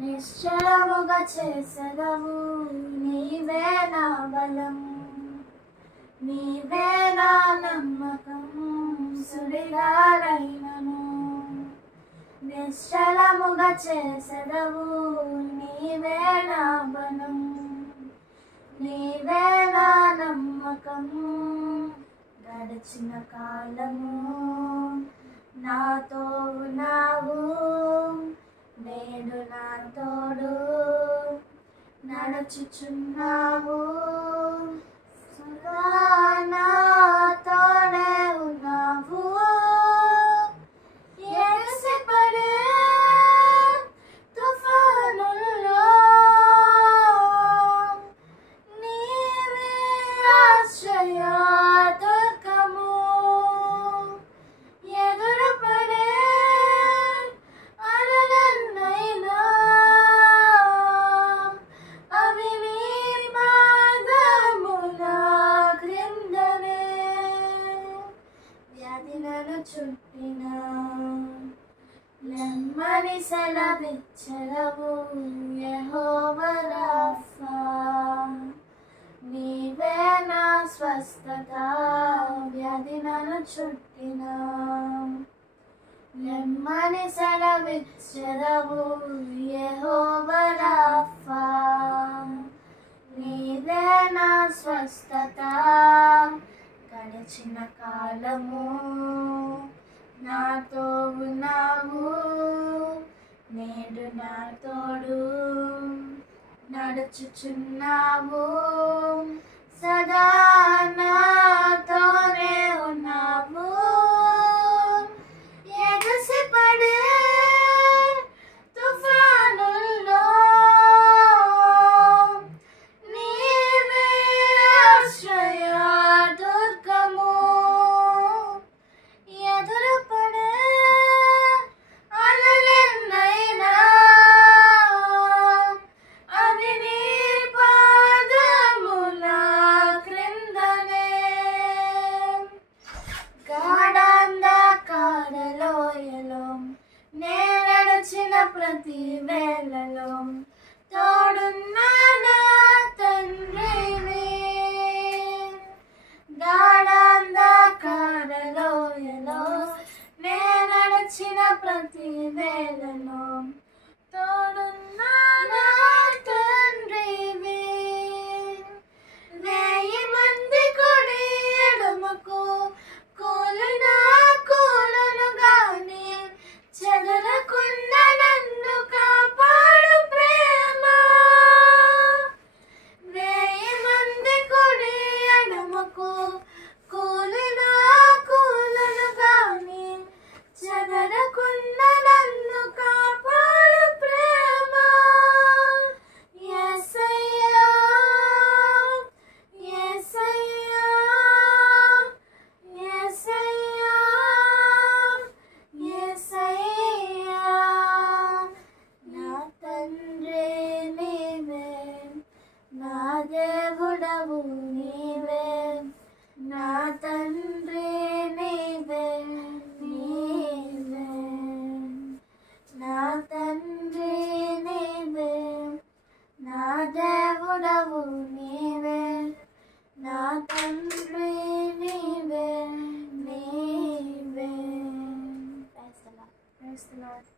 నిశ్చలముగా చేసెదవు, నీవే నా బలం, నీవే నా నమ్మకం. సుడిగాలైనను నిశ్చలముగా చేసెదవు, నీవే నా బలం, నీవే నా నమ్మకం. గడిచిన కాలము నాతో ఉన్నావు, నేడు నా తోడు నడుచుచున్నావు. సదా నాతోనే ఉన్నావు. ఎగసిపడే తుఫానుల్లో నీవే ఆశ్రయ దుర్గము. ఎదురుపడే అలలన్నైనా అవి నీ పాదముల క్రిందనే. వ్యాధి నన్ను చుట్టిన నెమ్మది సెలవిచ్చెదవు, యెహోవా రాఫా. నీవే నా స్వస్థత. వ్యాధి నన్ను చుట్టిన నెమ్మది సెలవిచ్చెదవు, యెహోవా రాఫా. నీవే నా స్వస్థత. గడిచిన కాలము నాతో ఉన్నావు, నేడు నా తోడు నడుచుచున్నావు. సదా నాతోనే ఉన్నావు. ఎగసిపడే తుఫానుల్లో నీవే ఆశ్రయ దుర్గము. ఎదురుపడే అలలెన్నైనా అవి నీ పాదముల క్రిందనే. గాఢాంధకారలోయలో నే నడిచిన ప్రతి వేళలో తోడున్నా నా తండ్రివి. గాఢాంధకారలోయలో నే నడిచిన ప్రతి వేళలో